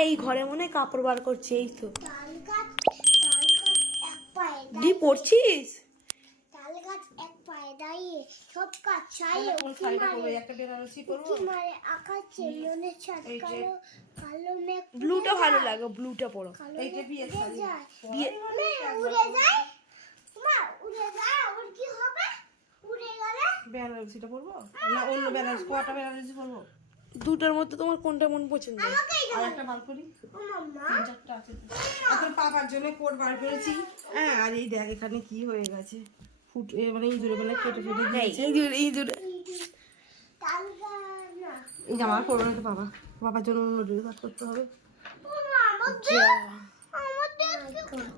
এই ঘরে মনে হয় কাপড় বার করছে। এই তো দি পড়ছিস? তাল গাছ এক পায়ে দাঁড়িয়ে সব কাজ চাইয়ে একটা বেনারসি করবো, আকাশে মনে ছাটকালো কালো মেঘ ব্লুটা ভালো লাগে, ব্লুটা পরো। এইটা বিয়ের শাড়ি। বিয়ে উড়ে যায় মা, উড়ে যায় ওর কি হবে? উড়ে গেলে বেনারসিটা পরবো না অন্য বেনারসি? কটা বেনারসি পরবো? দুটার মধ্যে তোমার কোনটা মন পছন্দ? আর একটা বার করি, ও মাম্মা 3-4টা আছে। এখন পাপার জন্য কোট বার করেছি। হ্যাঁ, আর এই দেখ এখানে কি হয়ে গেছে, মানে ইঁদুরে মানে কেটে ফেটে দিয়েছে। তাল গাছ না এই জামা আর পরবো না তো বাবা, বাবার জন্য অন্য ড্রেস বার করতে হবে। ও মা আমাদের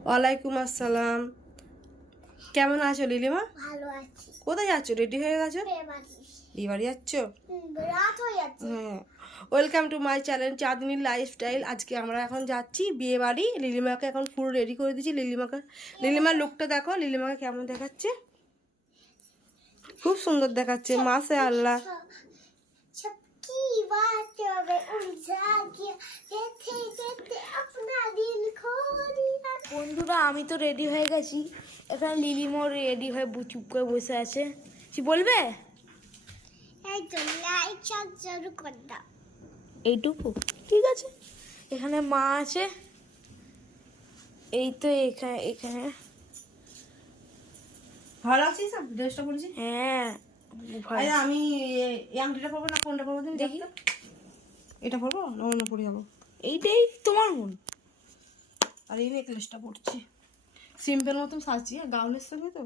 ওয়ালাইকুম আসসালাম, কেমন আছো লিলিমা? ভালো আছি। কোথায় যাচ্ছ? রেডি হয়ে গেছো? বেবাড়ি এই বাড়ি যাচ্ছ? রাত হয়ে যাচ্ছে। হ্যাঁ, ওয়েলকাম টু মাই চ্যানেল চাঁদনির লাইফস্টাইল। আজকে আমরা এখন যাচ্ছি বিয়ে বাড়ি। লিলিমাকে এখন পুরো রেডি করে দিচ্ছি। লিলিমার লুকটা দেখো, লিলিমাকে কেমন দেখাচ্ছে? খুব সুন্দর দেখাচ্ছে, মাশাআল্লাহ। सबकी बात में उलझा गया, कहते कहते अपना दिल खो दिया। বন্ধুরা আমি তো রেডি হয়ে গেছি, এখানে লিলিমও রেডি হয়ে চুপ করে বসে আছে। কি বলবে? এই তো লাইট চালু কর দাও। এইটুকু ঠিক আছে। এখানে মা আছে, এই তো এখানে এখানে ভালো আছিস? সব ড্রেসটা পরেছি। হ্যাঁ আরে আমি এই আংটিটা পরবো না কোনটা পরবো তুমি দেখি। দেখি। এটা পরবো না অন্য পরে যাবো? এইটাই তোমার মন। আর এই নেকলেসটা পরছি, সিম্পল মতন সাজছি গাউনের সঙ্গে তো।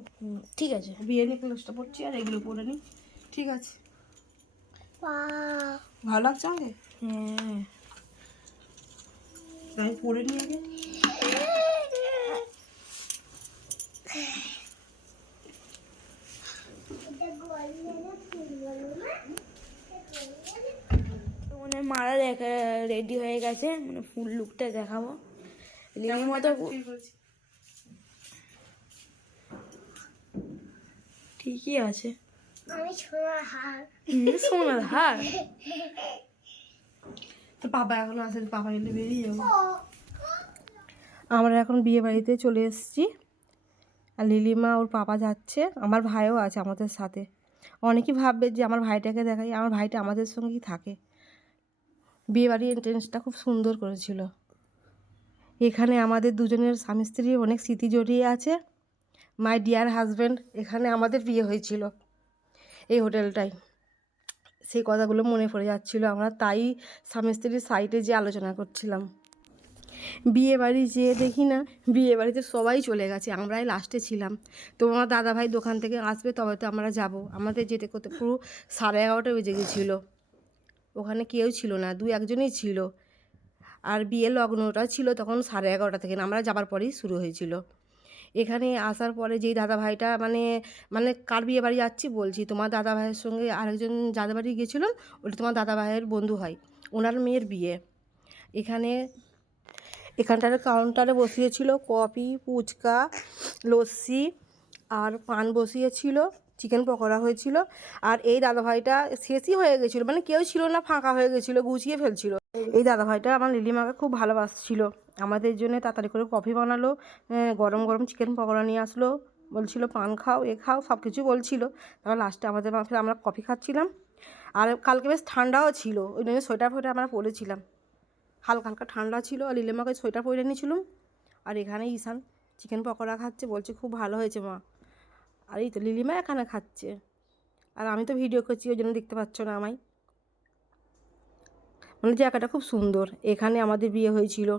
ঠিক আছে। বিয়ে নেকলেসটা পরছি আর এগুলো পরে নি, ঠিক আছে? वाह ভালো লাগছে আমাকে? হ্যাঁ আমি পরে নি আগে। মানে মারা দেখা রেডি হয়ে গেছে, মানে ফুল লুকটা দেখাবো। লিলির মতো ঠিকই আছে। আমি ছোড়া হার সোনার হার। তো পাপা এখন আসে, পাপা এলে বেরিয়ে যাবো। আমরা এখন বিয়ে বাড়িতে চলে এসেছি, আর লিলিমা ওর পাপা যাচ্ছে, আমার ভাইও আছে আমাদের সাথে। অনেকেই ভাববে যে আমার ভাইটাকে দেখাই, আমার ভাইটা আমাদের সঙ্গেই থাকে। বিয়ে বাড়ির এন্ট্রেন্সটা খুব সুন্দর করেছিল। এখানে আমাদের দুজনের স্বামী স্ত্রীর অনেক স্মৃতি জড়িয়ে আছে। মাই ডিয়ার হাজব্যান্ড, এখানে আমাদের বিয়ে হয়েছিল এই হোটেলটাই। সেই কথাগুলো মনে পড়ে যাচ্ছিলো, আমরা তাই স্বামী স্ত্রীর সাইডে যে আলোচনা করছিলাম। বিয়ে বাড়ি যেয়ে দেখি না, বিয়ে বাড়িতে সবাই চলে গেছে, আমরাই লাস্টে ছিলাম। তো আমার দাদাভাই দোকান থেকে আসবে তবে তো আমরা যাব। আমাদের যেতে করতে পুরো 11:30 বেজে গেছিলো। ওখানে কেউ ছিল না, 2-1জনই ছিল। আর বিয়ের লগ্নটা ছিল তখন 11:30 থেকে, আমরা যাবার পরেই শুরু হয়েছিল। এখানে আসার পরে যেই দাদাভাইটা মানে কার বিয়ে বাড়ি যাচ্ছি বলছি, তোমার দাদাভাইয়ের সঙ্গে আরেকজন দাদা বাড়ি গেছিলাম, ওটা তোমার দাদাভাইয়ের বন্ধু হয়, ওনার মেয়ের বিয়ে। এখানটার কাউন্টারে বসিয়েছিল কফি, ফুচকা, লস্যি আর পান বসিয়েছিল, চিকেন পকোড়া হয়েছিল। আর এই দাদাভাইটা শেষই হয়ে গেছিলো, মানে কেউ ছিল না, ফাঁকা হয়ে গেছিলো, গুছিয়ে ফেলছিল। এই দাদাভাইটা আমার লিলিমাকে খুব ভালোবাসছিল, আমাদের জন্য তাড়াতাড়ি করে কফি বানালো, গরম গরম চিকেন পকোড়া নিয়ে আসলো, বলছিল পান খাও, এ খাও, সব কিছু বলছিল। তারপর লাস্টে আমাদের মাঝে আমরা কফি খাচ্ছিলাম। আর কালকে বেশ ঠান্ডাও ছিল, ওই জন্য সোয়েটার ফোয়েটার আমরা পরেছিলাম, হালকা হালকা ঠান্ডা ছিল। আর লিলিমাকে সোয়েটার পরে নিয়েছিলাম। আর এখানে ঈশান চিকেন পকোড়া খাচ্ছে, বলছে খুব ভালো হয়েছে মা। আর এই তো লিলিমা এখানে খাচ্ছে, আর আমি তো ভিডিও করছি ওই জন্য দেখতে পাচ্ছ না আমায়। মানে জায়গাটা খুব সুন্দর, এখানে আমাদের বিয়ে হয়েছিল।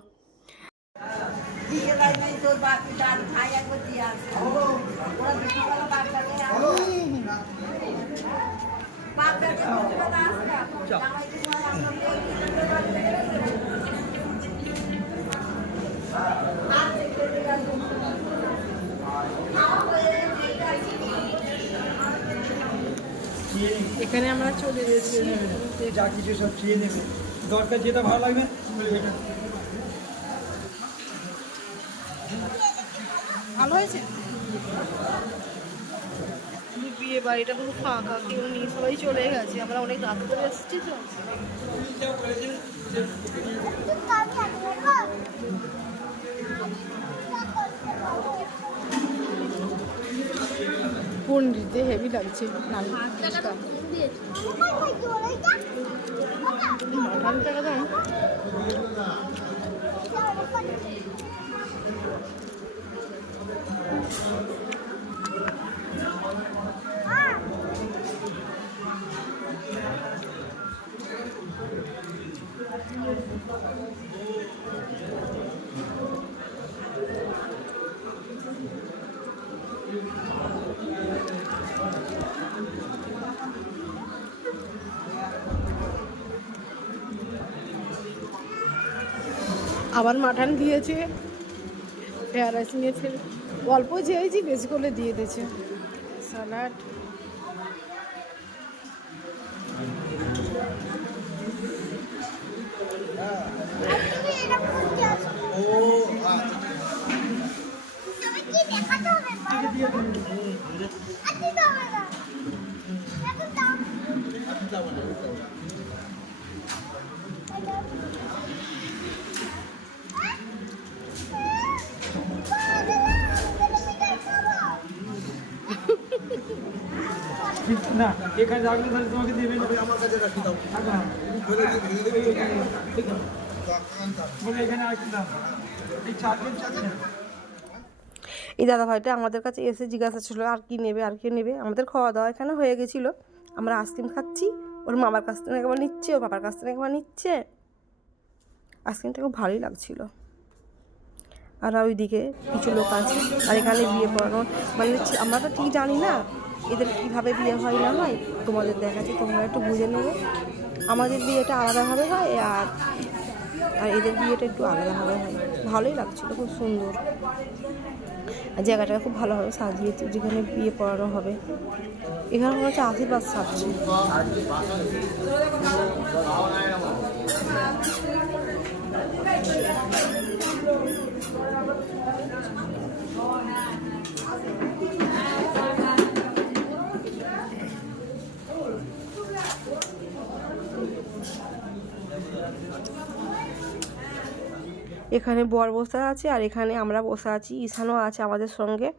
এখানে আমরা চলে গেছি, যা কিছু সব খেয়ে নেবে, দরকার যেটা ভালো লাগবে সেটা। ভালো হয়েছে। বিয়ে বাড়িটা পুরো ফাঁকা, কেউ নেই, সবাই চলে গেছে, আমরা অনেক রাত করে এসেছি তো। আমি পন্ডিতে হেভি লাগছে লাল মাছটা। মাটনটার দাম আবার মাটন দিয়েছে, ফ্রাইড রাইস নিয়েছে, অল্প চেয়েছি বেশি করে দিয়ে দিয়েছে, স্যালাড। না এখানে রাখলে তাহলে তোমাকে দেবে না। আমার কাছে রাখি দাও আচ্ছা, বলে দিয়ে ভেঙে দেবে বলে এখানে আসতে দাও, এই চারজন চারজন। এই দাদাভাইটা আমাদের কাছে এসে জিজ্ঞাসা ছিল আর কি নেবে আর কি নেবে। আমাদের খাওয়া দাওয়া এখানে হয়ে গেছিলো, আমরা আইসক্রিম খাচ্ছি, ওর মামার কাছ থেকে একবার নিচ্ছে, ওর বাবার কাছ থেকে একবার নিচ্ছে। আইসক্রিমটা খুব ভালোই লাগছিল। আর ওইদিকে কিছু লোক আছে, আর এখানে বিয়ে পড়ানো মানে আমরা তো ঠিক জানি না এদের কীভাবে বিয়ে হয় না হয়, তোমাদের দেখাচ্ছি, তোমরা একটু বুঝে নেবে। আমাদের বিয়েটা আলাদাভাবে হয় আর আর এদের বিয়েটা একটু আলাদাভাবে হয়। ভালোই লাগছিলো, খুব সুন্দর। আর জায়গাটা খুব ভালোভাবে সাজিয়েছে যেখানে বিয়ে পড়ানো হবে। এখানে মনে হচ্ছে আশীর্বাদ সাজছে। এখানে বর বসে আছে আর এখানে আমরা বসে আছি, ঈশানও আছে আমাদের সঙ্গে।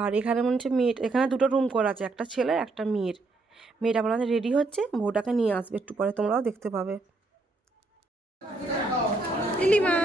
আর এখানে মনে হচ্ছে মেয়ে, এখানে দুটো রুম করা আছে, একটা ছেলের একটা মেয়ের। মেয়েটা আপনাদের রেডি হচ্ছে, বউটাকে নিয়ে আসবে একটু পরে, তোমরাও দেখতে পাবে। লিলিমা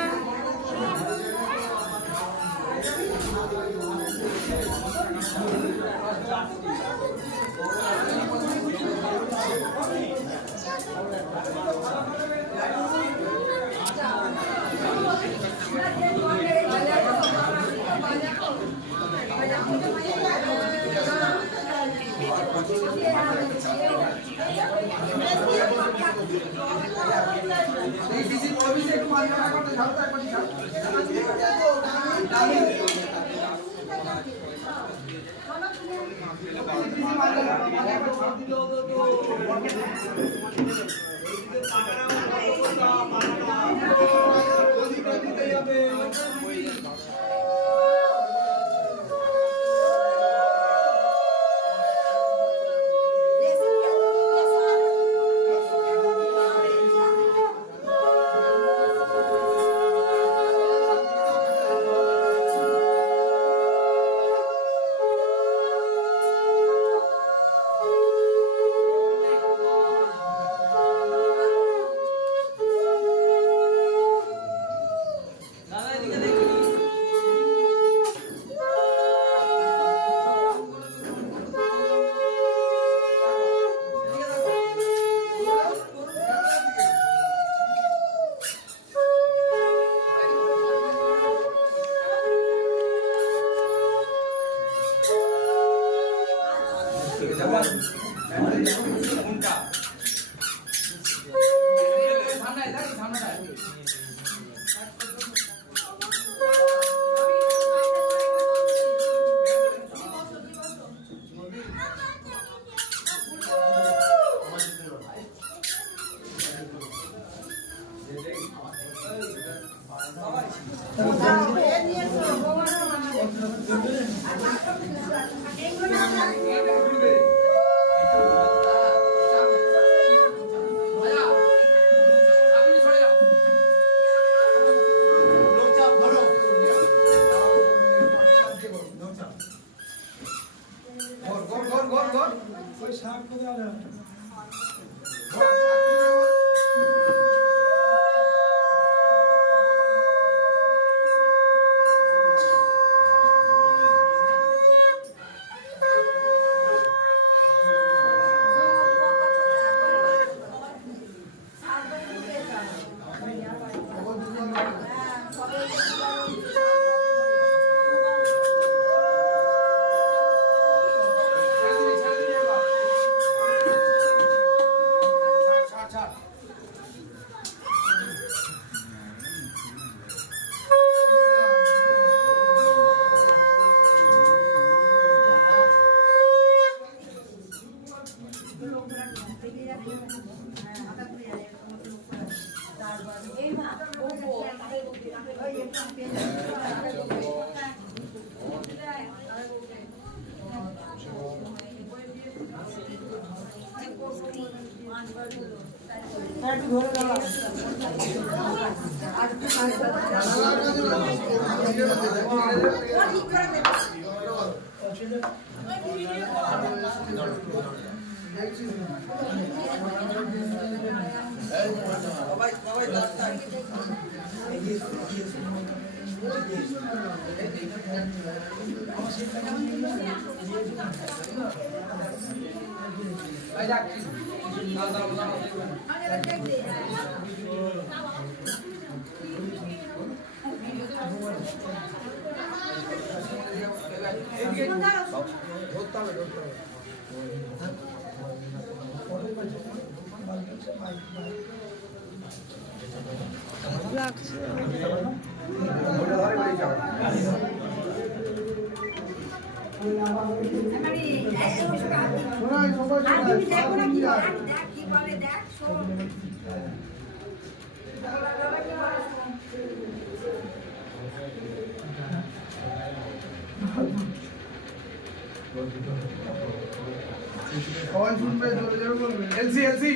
সবাই শুনবে, জোরে জোরে বলবে, এলসি এলসি।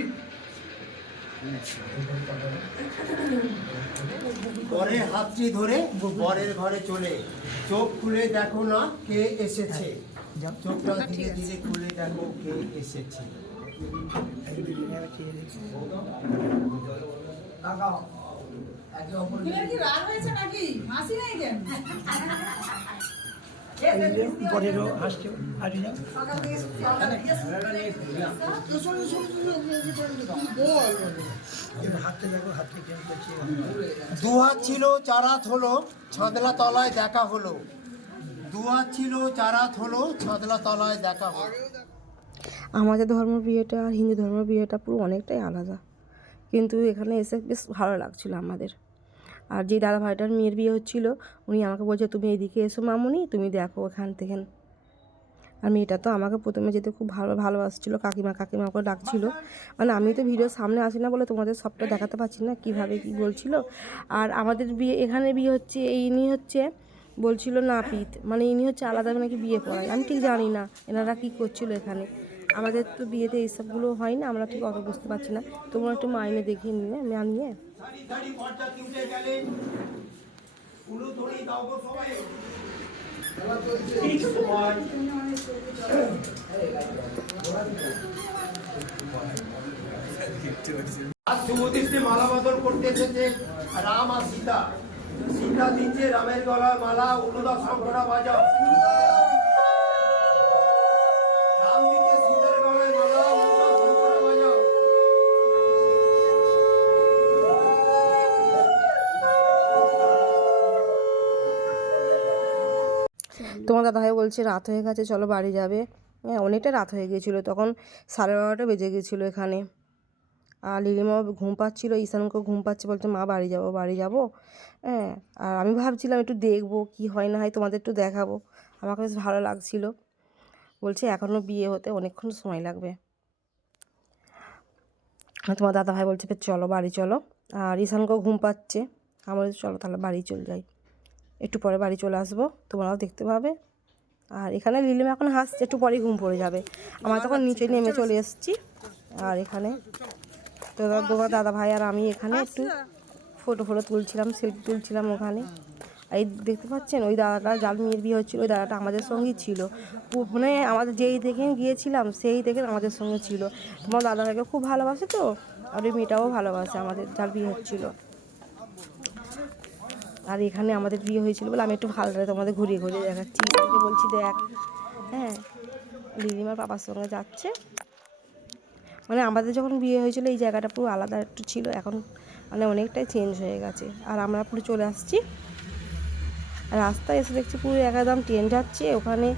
পরে হাতটি ধরে বরের ঘরে চলে, চোখ খুলে দেখো না কে এসেছে, চোখটা ধীরে ধীরে খুলে দেখো কে এসেছে। পরেরও হাসছে হাসি যাও। হাতটা দেখো, হাতটা কেমন করছে। দুহাত ছিল চারাত হলো, ছাদলা তলায় দেখা হলো। দুহাত ছিল চারাত হলো, ছাদলা তলায় দেখা হলো। আমাদের ধর্ম বিয়েটা আর হিন্দু ধর্ম বিয়েটা পুরো অনেকটাই আলাদা, কিন্তু এখানে এসে বেশ ভালো লাগছিলো আমাদের। আর যে দাদা ভাইটার মেয়ের বিয়ে হচ্ছিলো, উনি আমাকে বলছে তুমি এদিকে এসো মামুনি, তুমি দেখো এখান থেকে। আর মেয়েটা তো আমাকে প্রথমে যেতে খুব ভালোবাসছিলো, কাকিমা কাকিমা করে ডাকছিলো। মানে আমি তো ভিডিওর সামনে আসি না বলে তোমাদের সবটা দেখাতে পারছি না কীভাবে কী বলছিল। আর আমাদের বিয়ে, এখানে বিয়ে হচ্ছে, ইনি হচ্ছে বলছিল নাপিত, মানে ইনি হচ্ছে আলাদা নাকি বিয়ে পড়ায়। আমি ঠিক জানি না এনারা কী করছিল এখানে। আমাদের তো বিয়েতে এইসবগুলো হয় না, আমরা ঠিক অত বুঝতে পারছি না। তোমরা একটু মাইনে দেখিয়ে নিয়ে মানিয়ে আজ শুভদৃষ্টি মালা বদল করতে এসেছে রাম আর সীতা। সীতা দিচ্ছে রামের গলার মালা, অনুদা শঙ্করা বাজাও। রাম দিচ্ছে সীতার গলায় মালা, অনুদা শঙ্করা বাজাও। তোমার দাদাভাই বলছে রাত হয়ে গেছে, চলো বাড়ি যাবে। হ্যাঁ, অনেকটা রাত হয়ে গিয়েছিলো, তখন 12:30 বেজে গিয়েছিলো এখানে। আর লিলিমা ঘুম পাচ্ছিলো, ঈশানকেও ঘুম পাচ্ছে, বলছে মা বাড়ি যাবো। হ্যাঁ, আর আমি ভাবছিলাম একটু দেখবো কি হয় না হয়, তোমাদের একটু দেখাবো। আমাকে বেশ ভালো লাগছিলো। বলছে এখনও বিয়ে হতে অনেকক্ষণ সময় লাগবে। তোমার দাদাভাই বলছে চলো বাড়ি চলো। আর ঈশানকেও ঘুম পাচ্ছে, আমার চলো তাহলে বাড়ি চলে যাই, একটু পরে বাড়ি চলে আসবো, তোমরাও দেখতে পাবে। আর এখানে লিলিমা এখন হাসছে, একটু পরেই ঘুম পড়ে যাবে। আমরা তখন নিচে নেমে চলে এসেছি। আর এখানে তোমার দাদা ভাই আর আমি এখানে একটু ফটো তুলছিলাম, সেলফি তুলছিলাম ওখানে। এই দেখতে পাচ্ছেন ওই দাদাটা যার মেয়ের বিয়ে হচ্ছিল, ওই দাদাটা আমাদের সঙ্গেই ছিল। মানে আমাদের যেই দেখে গিয়েছিলাম সেই দেখে আমাদের সঙ্গে ছিল। তোমার দাদা ভাইকে খুব ভালোবাসে তো, আর ওই মেয়েটাও ভালোবাসে আমাদের যার বিয়ে হচ্ছিলো। আর এখানে আমাদের বিয়ে হয়েছিল বলে আমি একটু ভালো করে তোমাদের ঘুরিয়ে দেখাচ্ছি। বলছি দেখ, হ্যাঁ লিলিমার বাবার সঙ্গে যাচ্ছে। মানে আমাদের যখন বিয়ে হয়েছিল এই জায়গাটা পুরো আলাদা একটু ছিল, এখন মানে অনেকটাই চেঞ্জ হয়ে গেছে। আর আমরা পুরো চলে আসছি, রাস্তায় এসে দেখছি পুরো একদম ট্রেন যাচ্ছে ওখানে।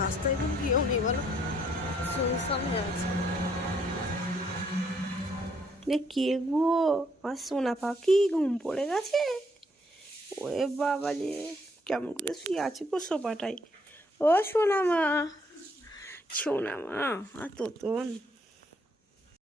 রাস্তায় এখন কেউ নেই বলো, শুনশান হয়ে আছে। কে গো, আমার সোনা পাখি ঘুম পড়ে গেছে? ওরে বাবা রে, কেমন করে শুয়ে আছে গো সোফাটাই। ও সোনা মা আর তোতন।